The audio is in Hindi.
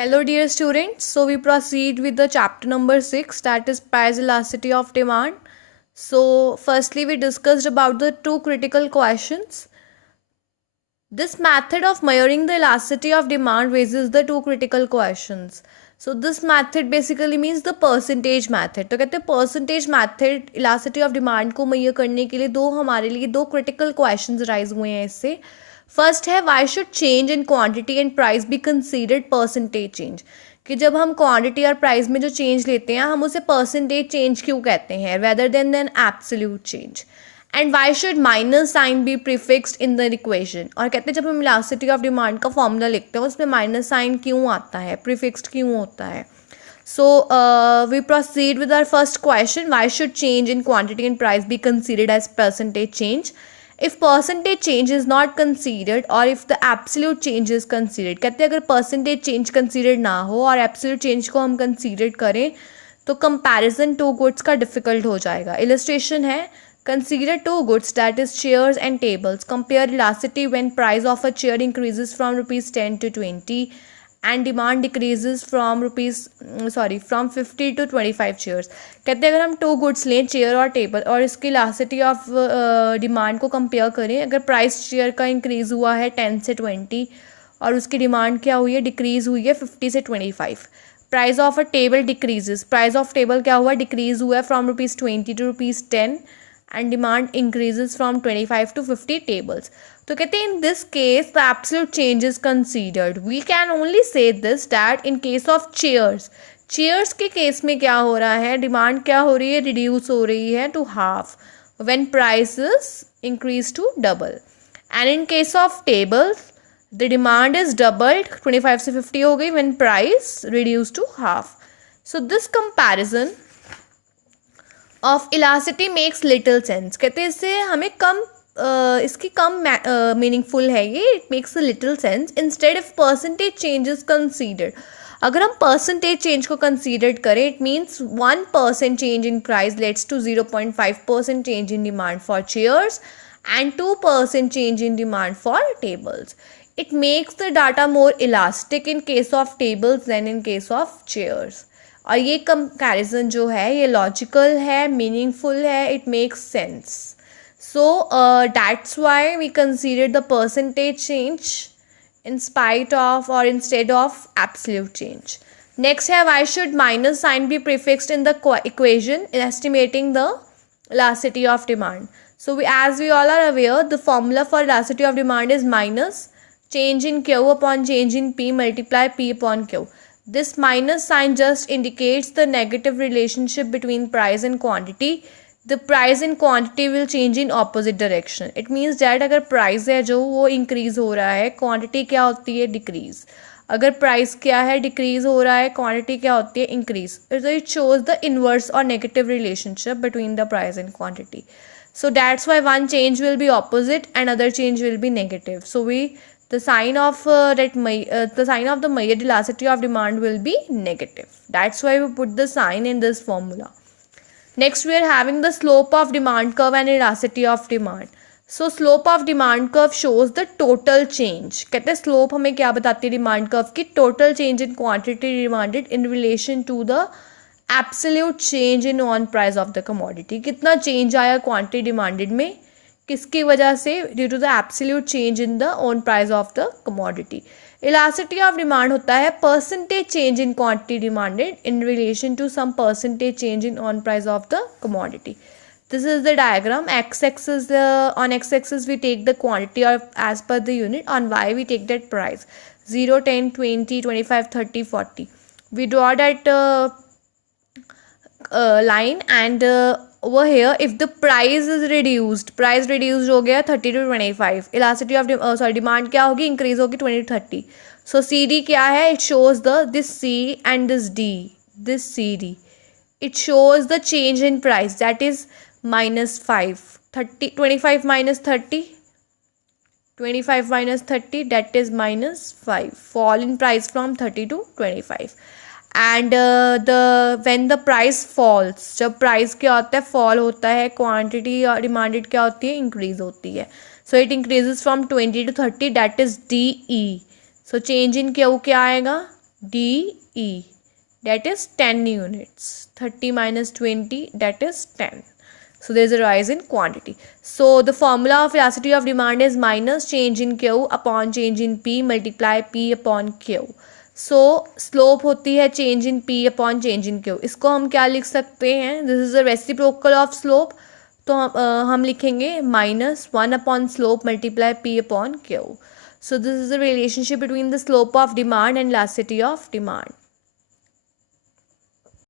Hello dear students, so we proceed with the chapter number 6, that is price elasticity of demand. So firstly we discussed about the two critical questions. This method of measuring the elasticity of demand raises the two critical questions. So this method basically means the percentage method. तो कहते हैं percentage method elasticity of demand को measure करने के लिए हमारे लिए दो critical questions rise हुए हैं इससे. फर्स्ट है why should change in quantity and price be considered percentage change, कि जब हम क्वांटिटी और प्राइस में जो चेंज लेते हैं हम उसे परसेंटेज चेंज क्यों कहते हैं rather than absolute change. And why should minus sign be prefixed in the equation, और कहते हैं जब हम इलास्टिसिटी ऑफ डिमांड का फॉर्मूला लिखते हैं उसमें माइनस साइन क्यों आता है, प्रीफिक्स्ड क्यों होता है. So we proceed with our first question. Why should change in quantity and price be considered as percentage change? If percentage change is not considered or if the absolute change is considered, कहते हैं अगर percentage change considered ना हो और absolute change को हम considered करें तो comparison two goods का difficult हो जाएगा. Illustration है, consider two goods that is chairs and tables. Compare elasticity when price of a chair increases from rupees 10 to 20 and demand decreases from 50 to 25 chairs. कहते हैं अगर हम टू गुड्स लें चेयर और टेबल और इसकी इलास्टिसिटी ऑफ डिमांड को कंपेयर करें, अगर प्राइस चेयर का इंक्रीज़ हुआ है 10 से 20 और उसकी डिमांड क्या हुई है, डिक्रीज़ हुई है 50 से 25. Price of a table decreases, price of table क्या हुआ, डिक्रीज़ हुआ है from rupees 20 to rupees 10 and demand increases from 25 to 50 tables. तो कहते हैं in this case the absolute change is considered. We can only say this that in case of chairs के केस में क्या हो रहा है, डिमांड क्या हो रही है, रिड्यूस हो रही है to half when prices increase to double. And in case of tables the demand is doubled, 25 से 50 हो गई when price reduced to half. So this comparison of elasticity makes little sense. कहते हैं इससे हमें इसकी कम मीनिंगफुल है ये, it makes a little sense. Instead if percentage change is considered, अगर हम परसेंटेज चेंज को कंसीडर करें it means 1% change in price leads to 0.5% change in demand for chairs and 2% change in demand for tables. It makes the data more elastic in case of tables than in case of chairs. और ये कंपैरिजन जो है ये लॉजिकल है, मीनिंगफुल है, it makes sense. So that's why we consider the percentage change in spite of और instead of absolute change. Next है why should minus sign be prefixed in the equation in estimating the elasticity of demand. So as we all are aware the formula for elasticity of demand is minus change in Q upon change in P multiply P upon Q. This minus sign just indicates the negative relationship between price and quantity. The price and quantity will change in opposite direction. It means that अगर price है जो वो increase हो रहा है, quantity क्या होती है, decrease. अगर price क्या है, decrease हो रहा है, quantity क्या होती है, increase. So it shows the inverse or negative relationship between the price and quantity. So that's why one change will be opposite and other change will be negative. So the sign of the measured elasticity of demand will be negative. That's why we put the sign in this formula. Next we are having the slope of demand curve and elasticity of demand. So slope of demand curve shows the total change. कहते हैं slope हमें क्या बताती है demand curve की, total change in quantity demanded in relation to the absolute change in on price of the commodity. कितना change आया quantity demanded में, किसकी वजह से, due to the absolute change in the own price of the commodity. Elasticity of demand होता है percentage change in quantity demanded in relation to some percentage change in on price of the commodity. This is the diagram. X axis, on X axis we take the quantity और as per the unit, on Y we take that price 0, 10, 20, 25, 30, 40. We draw that line and over here if the price is reduced, price reduced हो गया 30 to 25, elasticity of demand क्या होगी, increase होगी 20 to 30. So CD क्या है, it shows this C and this D, this CD, it shows the change in price that is -5, 30, 25 minus 30, 25 minus 30 that is -5, fall in price from 30 to 25. And when the price falls, जब प्राइस क्या होता है, फॉल होता है, क्वांटिटी और डिमांडेड क्या होती है, इंक्रीज होती है. So it increases from 20 to 30 that is DE. So change in Q क्या आएगा, DE, that is 10 units. 30 minus 20, that is 10. So there is a rise in quantity. So the formula of elasticity of demand is minus change in Q upon change in P multiply P upon Q. So slope होती है change in P upon change in Q. इसको हम क्या लिख सकते हैं? This is a reciprocal of slope. तो हम लिखेंगे minus 1 upon slope multiply P upon Q. So this is the relationship between the slope of demand and elasticity of demand.